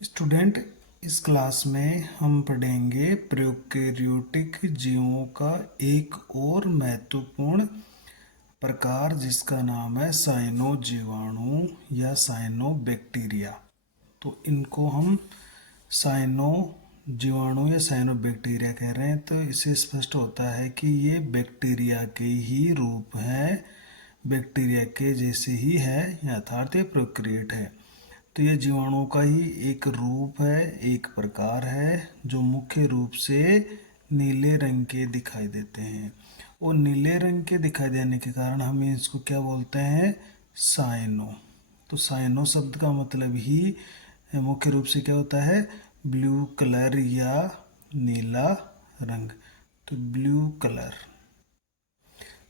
Student, इस class में हम पढ़ेंगे प्रोकैरियोटिक जीवों का एक और महत्वपूर्ण प्रकार जिसका नाम है साइनोजीवाणु या साइनोबैक्टीरिया। तो इनको हम साइनो जीवाणु या साइनोबैक्टीरिया कह रहे हैं। तो इससे स्पष्ट होता है कि ये बैक्टीरिया के ही रूप हैं, बैक्टीरिया के जैसे ही है, अर्थात ये प्रोकैरियोट है। तो ये जीवाणुओं का ही एक रूप है, एक प्रकार है जो मुख्य रूप से नीले रंग के दिखाई देते हैं। और नीले रंग के दिखाई देने के कारण हम इसको क्या बोलते हैं? साइनो। तो साइनो शब्द का मतलब ही मुख्य रूप से क्या होता है? ब्लू कलर या नीला रंग। तो ब्लू कलर,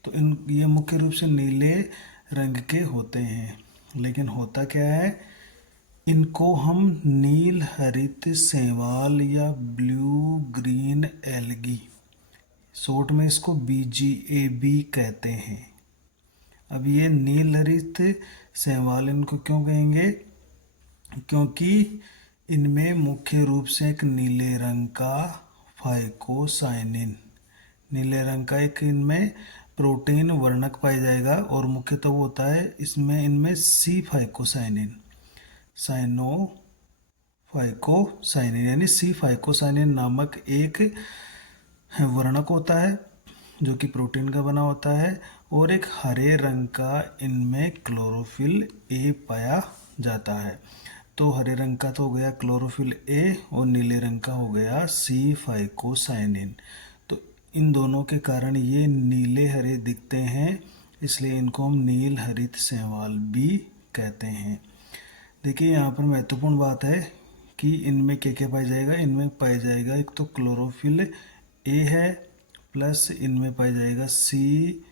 तो ये मुख्य रूप से नीले रंग के होते हैं। लेकिन होता क्या है, इनको हम नील हरित शैवाल या ब्लू ग्रीन एल्गी, शॉर्ट में इसको BGAB कहते हैं। अब ये नील हरित शैवाल इनको क्यों कहेंगे? क्योंकि इनमें मुख्य रूप से एक नीले रंग का फाइकोसाइनिन, नीले रंग का एक इनमें प्रोटीन वर्णक पाया जाएगा और मुख्यतः वो होता है इसमें इनमें सी फाइकोसाइनिन, फाइकोसाइनिन यानी सी फाइकोसाइनिन नामक एक वर्णक होता है जो कि प्रोटीन का बना होता है। और एक हरे रंग का इनमें क्लोरोफिल ए पाया जाता है। तो हरे रंग का तो हो गया क्लोरोफिल ए और नीले रंग का हो गया सी फाइकोसाइनिन। तो इन दोनों के कारण ये नीले हरे दिखते हैं, इसलिए इनको हम नील हरित शैवाल भी कहते हैं। देखिए यहाँ पर महत्वपूर्ण बात है कि इनमें क्या क्या पाया जाएगा। इनमें पाया जाएगा एक तो क्लोरोफिल ए है, प्लस इनमें पाया जाएगा सी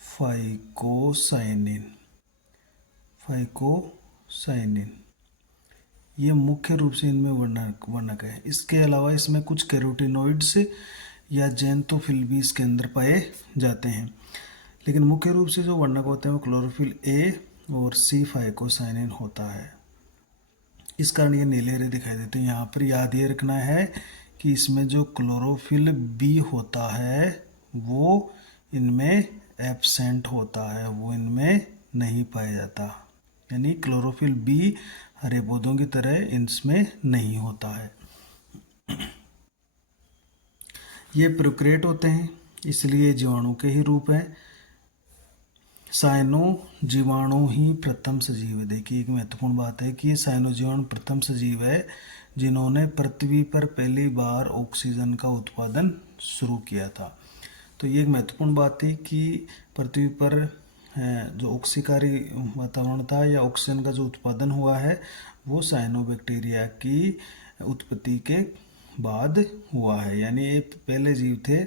फाइकोसाइनिन, फाइकोसाइनिन ये मुख्य रूप से इनमें वर्णक है। इसके अलावा इसमें कुछ कैरोटिनॉइड्स या जेंथोफिल भी इसके अंदर पाए जाते हैं। लेकिन मुख्य रूप से जो वर्णक होते हैं वो क्लोरोफिल ए और सी फाइकोसाइनिन होता है। इस कारण ये नीले हरे दिखाई देते हैं। यहाँ पर याद ये रखना है कि इसमें जो क्लोरोफिल बी होता है वो इनमें एब्सेंट होता है, वो इनमें नहीं पाया जाता। यानी क्लोरोफिल बी हरे पौधों की तरह इसमें नहीं होता है। ये प्रोकैरियोट होते हैं, इसलिए जीवाणु के ही रूप हैं। साइनो जीवाणु ही प्रथम सजीव है। देखिए एक महत्वपूर्ण बात है कि ये साइनो जीवाणु प्रथम सजीव है जिन्होंने पृथ्वी पर पहली बार ऑक्सीजन का उत्पादन शुरू किया था। तो ये एक महत्वपूर्ण बात थी कि पृथ्वी पर जो ऑक्सीकारी वातावरण था या ऑक्सीजन का जो उत्पादन हुआ है वो साइनोबैक्टीरिया की उत्पत्ति के बाद हुआ है। यानी ये पहले जीव थे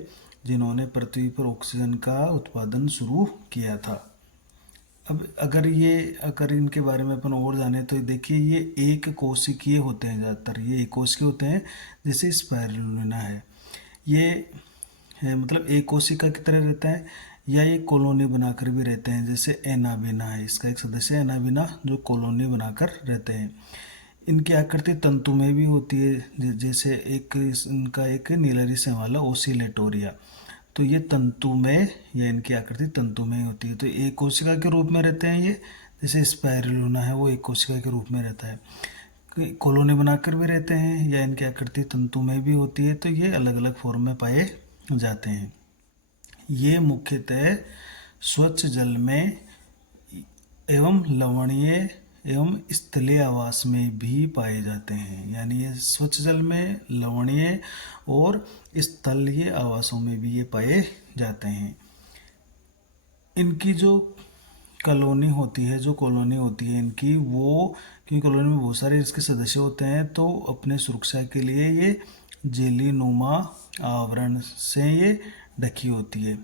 जिन्होंने पृथ्वी पर ऑक्सीजन का उत्पादन शुरू किया था। अब अगर इनके बारे में अपन और जाने तो देखिए ये एक कोशिकीय होते हैं, ज़्यादातर ये एक कोशिकीय होते हैं। जैसे स्पाइरुलिना है, ये है मतलब एक कोशिका की तरह रहता है, या ये कॉलोनी बनाकर भी रहते हैं। जैसे एनाबीना है, इसका एक सदस्य एनाबीना जो कॉलोनी बनाकर रहते हैं। इनकी आकृति तंतु में भी होती है, जैसे इनका एक नीलरी शैवाल ओसिलेटोरिया, तो ये तंतु में या इनकी आकृति तंतु में होती है। तो एक कोशिका के रूप में रहते हैं ये। जैसे स्पाइरुलिना है वो एक कोशिका के रूप में रहता है। कॉलोनी बनाकर भी रहते हैं या इनकी आकृति तंतु में भी होती है। तो ये अलग अलग फॉर्म में पाए जाते हैं। ये मुख्यतः स्वच्छ जल में एवं लवणीय एवं स्थलीय आवास में भी पाए जाते हैं। यानी ये स्वच्छ जल में, लवणीय और स्थलीय आवासों में भी ये पाए जाते हैं। इनकी जो कॉलोनी होती है इनकी, वो क्योंकि कॉलोनी में बहुत सारे इसके सदस्य होते हैं तो अपने सुरक्षा के लिए ये जेलीनुमा आवरण से ये ढकी होती है।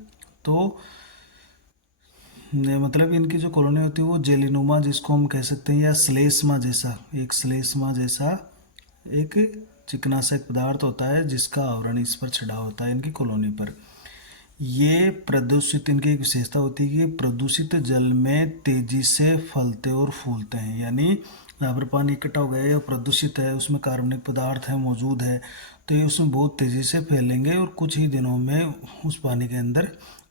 तो मतलब इनकी जो कॉलोनी होती है वो जेलीनुमा जिसको हम कह सकते हैं, या श्लेष्मा जैसा एक चिकनाशक पदार्थ होता है जिसका आवरण इस पर चढ़ा होता है इनकी कॉलोनी पर। ये प्रदूषित, इनकी एक विशेषता होती है कि प्रदूषित जल में तेजी से फलते और फूलते हैं। यानी जहाँ पर पानी इकट्ठा हो गया है या प्रदूषित है, उसमें कार्बनिक पदार्थ है मौजूद है, तो ये उसमें बहुत तेज़ी से फैलेंगे और कुछ ही दिनों में उस पानी के अंदर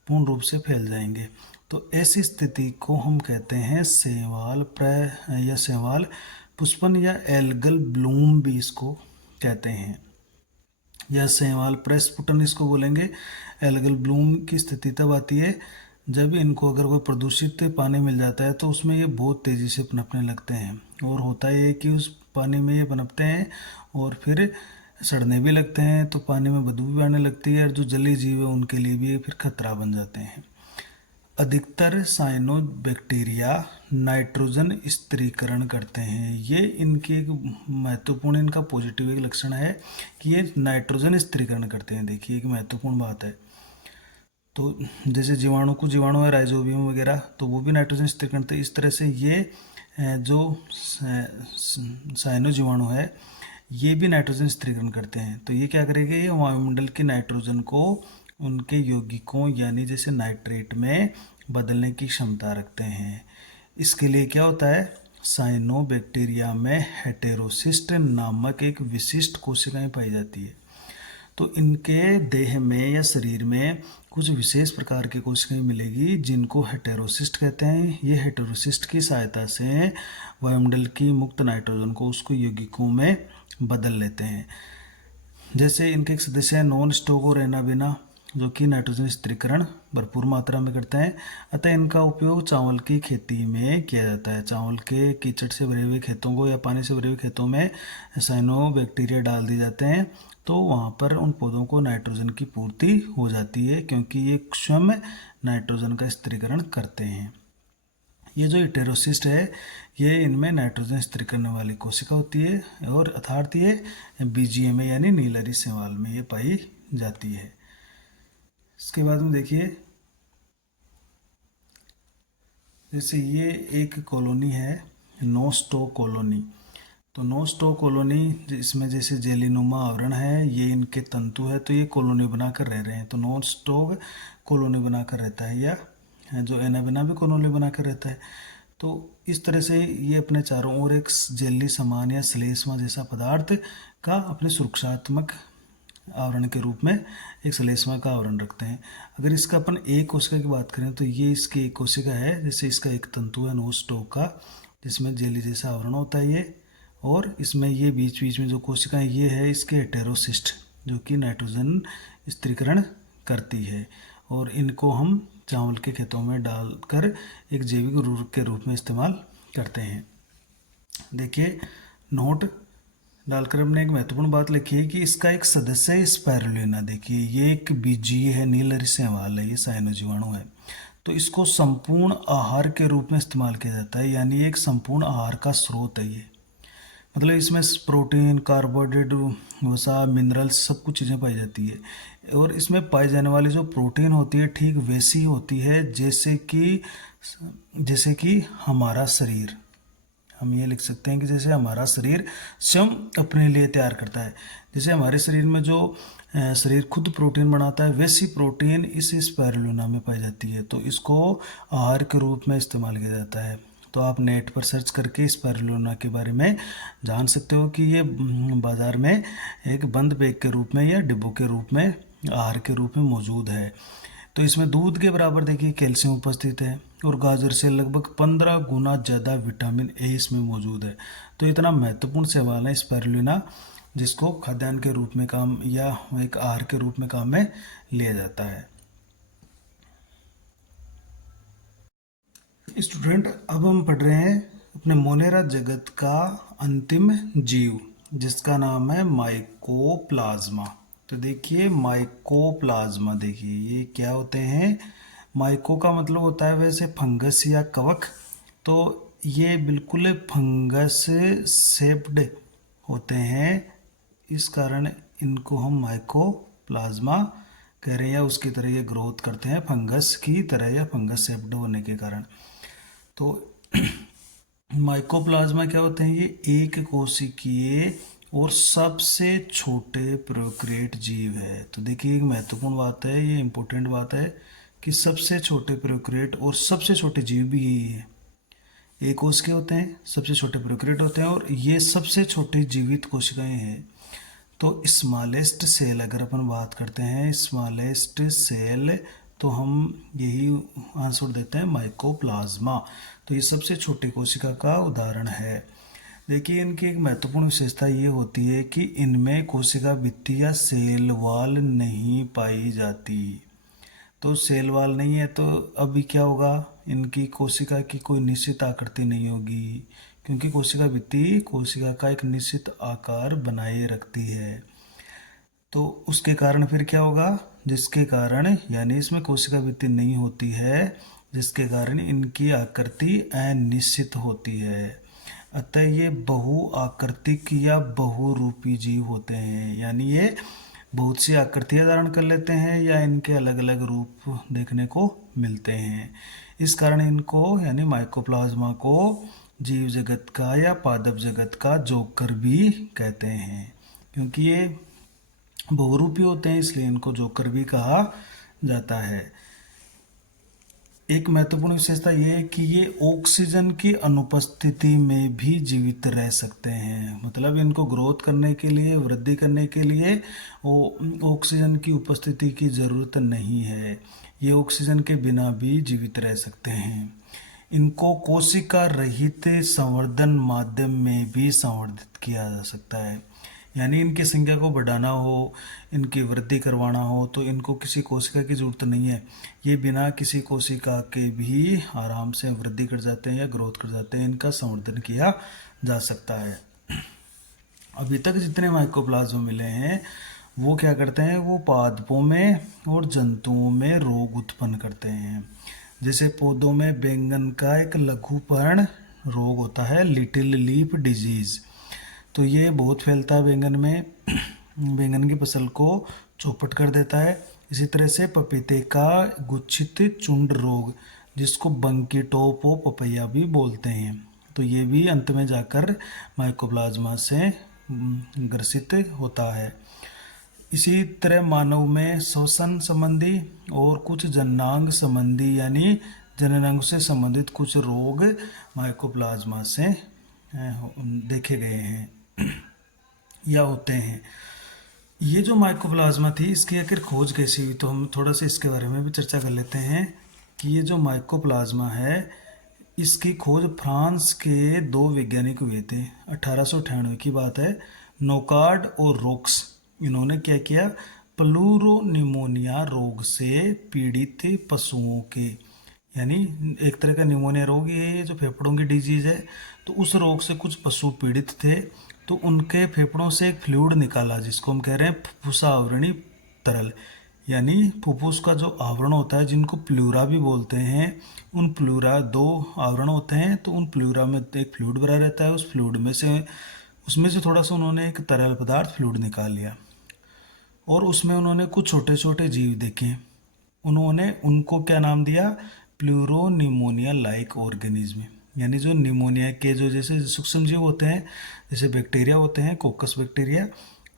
पूर्ण रूप से फैल जाएंगे। तो ऐसी स्थिति को हम कहते हैं शैवाल या शैवाल पुष्पन या एल्गल ब्लूम भी इसको कहते हैं, या शैवाल प्रस्फुटन इसको बोलेंगे। एल्गल ब्लूम की स्थिति तब आती है जब इनको अगर कोई प्रदूषित पानी मिल जाता है तो उसमें ये बहुत तेज़ी से पनपने लगते हैं, और होता ये है कि उस पानी में ये पनपते हैं और फिर सड़ने भी लगते हैं, तो पानी में बदबू भी आने लगती है, और जो जलीय जीव है उनके लिए भी ये फिर खतरा बन जाते हैं। अधिकतर साइनोबैक्टीरिया नाइट्रोजन स्थिरीकरण करते हैं। ये इनकी एक महत्वपूर्ण, इनका पॉजिटिव एक लक्षण है कि ये नाइट्रोजन स्थिरीकरण करते हैं। देखिए एक महत्वपूर्ण बात है। तो जैसे जीवाणु है राइजोबियम वगैरह, तो वो भी नाइट्रोजन स्थिरीकरण करते हैं। इस तरह से ये जो साइनो जीवाणु है ये भी नाइट्रोजन स्थिरीकरण करते हैं। तो ये क्या करेंगे, ये वायुमंडल की नाइट्रोजन को उनके यौगिकों यानी जैसे नाइट्रेट में बदलने की क्षमता रखते हैं। इसके लिए क्या होता है, साइनोबैक्टीरिया में हेटेरोसिस्ट नामक एक विशिष्ट कोशिकाएं पाई जाती है। तो इनके देह में या शरीर में कुछ विशेष प्रकार की कोशिकाएं मिलेगी जिनको हेटेरोसिस्ट कहते हैं। ये हेटेरोसिस्ट की सहायता से वायुमंडल की मुक्त नाइट्रोजन को उसको यौगिकों में बदल लेते हैं। जैसे इनके एक सदस्य हैं नॉन स्टोक और एनाबिना, जो कि नाइट्रोजन स्थिरीकरण भरपूर मात्रा में करते हैं। अतः इनका उपयोग चावल की खेती में किया जाता है। चावल के कीचड़ से भरे हुए खेतों को या पानी से भरे हुए खेतों में साइनोबैक्टीरिया डाल दिए जाते हैं, तो वहाँ पर उन पौधों को नाइट्रोजन की पूर्ति हो जाती है, क्योंकि ये स्वयं नाइट्रोजन का स्थिरीकरण करते हैं। ये जो हेटेरोसिस्ट है ये इनमें नाइट्रोजन स्थिरीकरण वाली कोशिका होती है, और अर्थात ये बीजीएमए यानी नीलरी शैवाल में ये पाई जाती है। इसके बाद में देखिए, जैसे ये एक कॉलोनी है नोस्टो कॉलोनी। तो नोस्टो कॉलोनी इसमें जैसे जेलीनुमा आवरण है, ये इनके तंतु है, तो ये कॉलोनी बनाकर रह रहे हैं। तो नोस्टो कॉलोनी बनाकर रहता है, या जो एनाबिना भी कॉलोनी बनाकर रहता है। तो इस तरह से ये अपने चारों ओर एक जेली समान या श्लेष्मा जैसा पदार्थ का अपने सुरक्षात्मक आवरण के रूप में एक श्लेष्मा का आवरण रखते हैं। अगर इसका अपन एक कोशिका की बात करें तो ये इसकी एक कोशिका है, जैसे इसका एक तंतु है नोस्टोक का, जिसमें जेली जैसा आवरण होता है ये, और इसमें ये बीच बीच में जो कोशिकाएं ये है इसके हेटेरोसिस्ट, जो कि नाइट्रोजन स्थिरीकरण करती है, और इनको हम चावल के खेतों में डालकर एक जैविक उर्वरक के रूप में इस्तेमाल करते हैं। देखिए नोट डालकर हमने एक महत्वपूर्ण बात लिखी है कि इसका एक सदस्य है स्पाइरुलिना। देखिए ये एक बीजीय है, नीलरी शैवाल है, ये साइनो जीवाणु है। तो इसको संपूर्ण आहार के रूप में इस्तेमाल किया जाता है, यानी एक संपूर्ण आहार का स्रोत है ये। मतलब इसमें प्रोटीन, कार्बोहाइड्रेट, वसा, मिनरल्स सब कुछ चीज़ें पाई जाती है। और इसमें पाई जाने वाली जो प्रोटीन होती है ठीक वैसी होती है जैसे कि हमारा शरीर। हम ये लिख सकते हैं कि जैसे हमारा शरीर स्वयं अपने लिए तैयार करता है। जैसे हमारे शरीर में जो शरीर खुद प्रोटीन बनाता है, वैसी प्रोटीन इस स्पाइरुलिना में पाई जाती है। तो इसको आहार के रूप में इस्तेमाल किया जाता है। तो आप नेट पर सर्च करके स्पाइरुलिना के बारे में जान सकते हो कि ये बाज़ार में एक बंद पैक के रूप में या डिब्बों के रूप में आहार के रूप में मौजूद है। तो इसमें दूध के बराबर देखिए कैल्शियम उपस्थित है, और गाजर से लगभग 15 गुना ज़्यादा विटामिन ए इसमें मौजूद है। तो इतना महत्वपूर्ण शैवाल है स्पाइरुलिना, जिसको खाद्यान्न के रूप में काम या एक आहार के रूप में काम में लिया जाता है। स्टूडेंट, अब हम पढ़ रहे हैं अपने मोनेरा जगत का अंतिम जीव, जिसका नाम है माइकोप्लाज्मा। तो देखिए माइकोप्लाज्मा, देखिए ये क्या होते हैं। माइको का मतलब होता है वैसे फंगस या कवक, तो ये बिल्कुल फंगस शेप्ड होते हैं, इस कारण इनको हम माइकोप्लाज्मा कह रहे हैं, या उसकी तरह ये ग्रोथ करते हैं फंगस की तरह या फंगस शेप्ड होने के कारण। तो माइकोप्लाज्मा क्या होते हैं, ये एक कोशिकीय और सबसे छोटे प्रोकैरियोट जीव है। तो देखिए एक महत्वपूर्ण बात है, ये इम्पोर्टेंट बात है कि सबसे छोटे प्रोकैरियोट और सबसे छोटे जीव भी यही है। कोशिका होते हैं, सबसे छोटे प्रोकैरियोट होते हैं, और ये सबसे छोटे जीवित कोशिकाएं हैं। तो स्मॉलेस्ट सेल अगर अपन बात करते हैं, स्मॉलेस्ट सेल, तो हम यही आंसर देते हैं माइकोप्लाज्मा। तो ये सबसे छोटी कोशिका का उदाहरण है। देखिए इनकी एक महत्वपूर्ण विशेषता ये होती है कि इनमें कोशिका भित्ति या सेल वॉल नहीं पाई जाती। तो सेल वॉल नहीं है तो अभी क्या होगा, इनकी कोशिका की कोई निश्चित आकृति नहीं होगी, क्योंकि कोशिका भित्ति कोशिका का एक निश्चित आकार बनाए रखती है। तो उसके कारण फिर क्या होगा, जिसके कारण यानी इसमें कोशिका भित्ति नहीं होती है, जिसके कारण इनकी आकृति अनिश्चित होती है। अतः ये बहुआकृतिक या बहुरूपी जीव होते हैं, यानी ये बहुत सी आकृतियां धारण कर लेते हैं या इनके अलग अलग रूप देखने को मिलते हैं। इस कारण इनको यानी माइकोप्लाज्मा को जीव जगत का या पादप जगत का जोकर भी कहते हैं, क्योंकि ये बहुरूपी होते हैं, इसलिए इनको जोकर भी कहा जाता है। एक महत्वपूर्ण विशेषता यह है कि ये ऑक्सीजन की अनुपस्थिति में भी जीवित रह सकते हैं। मतलब इनको ग्रोथ करने के लिए, वृद्धि करने के लिए ऑक्सीजन की उपस्थिति की ज़रूरत नहीं है, ये ऑक्सीजन के बिना भी जीवित रह सकते हैं। इनको कोशिका रहित संवर्धन माध्यम में भी संवर्धित किया जा सकता है, यानी इनकी संख्या को बढ़ाना हो, इनकी वृद्धि करवाना हो तो इनको किसी कोशिका की ज़रूरत नहीं है, ये बिना किसी कोशिका के भी आराम से वृद्धि कर जाते हैं या ग्रोथ कर जाते हैं, इनका संवर्धन किया जा सकता है। अभी तक जितने माइकोप्लाज्मा मिले हैं वो क्या करते हैं, वो पादपों में और जंतुओं में रोग उत्पन्न करते हैं। जैसे पौधों में बैंगन का एक लघुपर्ण रोग होता है, लिटिल लीफ डिजीज, तो ये बहुत फैलता है बैंगन में, बैंगन की फसल को चौपट कर देता है। इसी तरह से पपीते का गुच्छित चुंड रोग, जिसको बंकी टॉप ऑफ पपैया भी बोलते हैं, तो ये भी अंत में जाकर माइकोप्लाज्मा से ग्रसित होता है। इसी तरह मानव में श्वसन संबंधी और कुछ जननांग संबंधी यानी जननांग से संबंधित कुछ रोग माइकोप्लाज्मा से देखे गए हैं या होते हैं। ये जो माइकोप्लाज्मा थी इसकी आखिर खोज कैसी हुई, तो हम थोड़ा सा इसके बारे में भी चर्चा कर लेते हैं कि ये जो माइकोप्लाज्मा है इसकी खोज फ्रांस के दो वैज्ञानिक हुए थे। 1898 की बात है। नोकार्ड और रोक्स, इन्होंने क्या किया, प्लूरोनिमोनिया रोग से पीड़ित पशुओं के, यानी एक तरह का निमोनिया रोग ये जो फेफड़ों की डिजीज है, तो उस रोग से कुछ पशु पीड़ित थे, तो उनके फेफड़ों से एक फ्लूइड निकाला जिसको हम कह रहे हैं फुफ्फुसा आवरणी तरल, यानी फुफ्फुस का जो आवरण होता है जिनको प्लूरा भी बोलते हैं, उन प्लूरा दो आवरण होते हैं, तो उन प्लूरा में एक फ्लूइड भरा रहता है, उस फ्लूइड में से उसमें से थोड़ा सा उन्होंने एक तरल पदार्थ फ्लूइड निकाल लिया और उसमें उन्होंने कुछ छोटे छोटे जीव देखे। उन्होंने उनको क्या नाम दिया, प्लूरोनिमोनिया लाइक ऑर्गेनिज्म, यानी जो निमोनिया के जो जैसे सूक्ष्म जीव होते हैं, जैसे बैक्टीरिया होते हैं, कोकस बैक्टीरिया,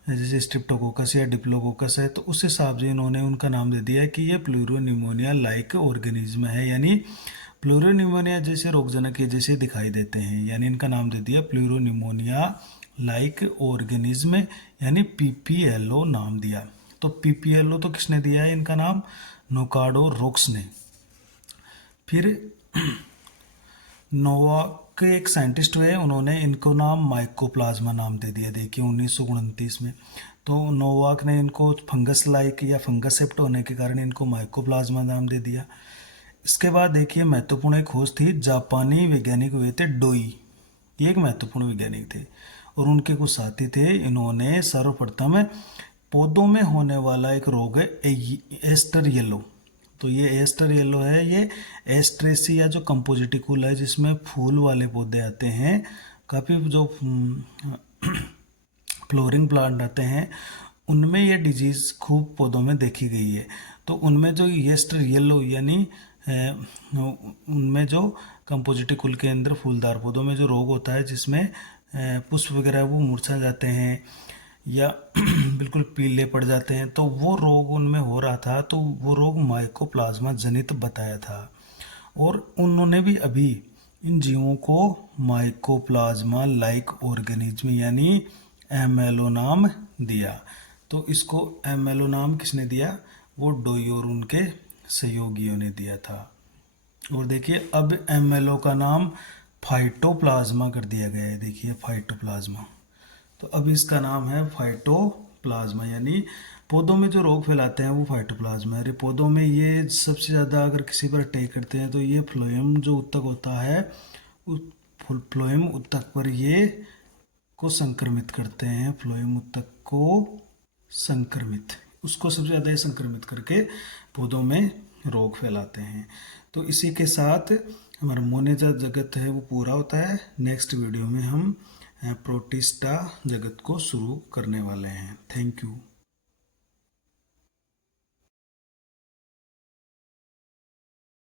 जैसे स्ट्रिप्टोकोकस या डिप्लोकोकस है, तो उस हिसाब से इन्होंने उनका नाम दे दिया कि ये प्लूरोनिमोनिया लाइक ऑर्गेनिज्म है, यानी प्लूरोनिमोनिया जैसे रोगजनक के जैसे दिखाई देते हैं, यानी इनका नाम दे दिया प्लूरोनिमोनिया लाइक ऑर्गेनिज्म, यानी पीपीएलओ नाम दिया। तो पीपीएलओ तो किसने दिया है इनका नाम, नोकार्डो रोक्स ने। फिर नोवाक एक साइंटिस्ट हुए, उन्होंने इनको नाम माइकोप्लाज्मा नाम दे दिया, देखिए 1929 में। तो नोवाक ने इनको फंगस लाइक या फंगस सेप्ट होने के कारण इनको माइकोप्लाज्मा नाम दे दिया। इसके बाद देखिए महत्वपूर्ण एक खोज थी, जापानी वैज्ञानिक हुए थे डोई, ये एक महत्वपूर्ण वैज्ञानिक थे और उनके कुछ साथी थे। इन्होंने सर्वप्रथम पौधों में होने वाला एक रोग है एस्टर येलो, तो ये एस्टर येलो है, ये एस्ट्रेसी या जो कंपोजिटिकुल है जिसमें फूल वाले पौधे आते हैं, काफ़ी जो फ्लोरिंग प्लांट आते हैं उनमें ये डिजीज़ खूब पौधों में देखी गई है। तो उनमें जो एस्टर येलो यानी उनमें जो कंपोजिटिकुल के अंदर फूलदार पौधों में जो रोग होता है जिसमें पुष्प वगैरह वो मुरझा जाते हैं या बिल्कुल पीले पड़ जाते हैं, तो वो रोग उनमें हो रहा था, तो वो रोग माइकोप्लाज्मा जनित बताया था। और उन्होंने भी अभी इन जीवों को माइकोप्लाज्मा लाइक ऑर्गेनिज्म यानी एमएलओ नाम दिया। तो इसको एमएलओ नाम किसने दिया? वो डोई और उनके सहयोगियों ने दिया था। और देखिए अब एमएलओ का नाम फाइटोप्लाज्मा कर दिया गया है। देखिए फाइटोप्लाज्मा, तो अब इसका नाम है फाइटोप्लाज्मा, यानी पौधों में जो रोग फैलाते हैं वो फाइटोप्लाज्मा है। पौधों में ये सबसे ज़्यादा अगर किसी पर अटैक करते हैं तो ये फ्लोएम जो उत्तक होता है, उस फ्लोएम उत्तक पर ये को संक्रमित करते हैं। फ्लोएम उत्तक को संक्रमित, उसको सबसे ज़्यादा ये संक्रमित करके पौधों में रोग फैलाते हैं। तो इसी के साथ हमारा मोनेजा जगत है वो पूरा होता है। नेक्स्ट वीडियो में हम प्रोटिस्टा जगत को शुरू करने वाले हैं। Thank you.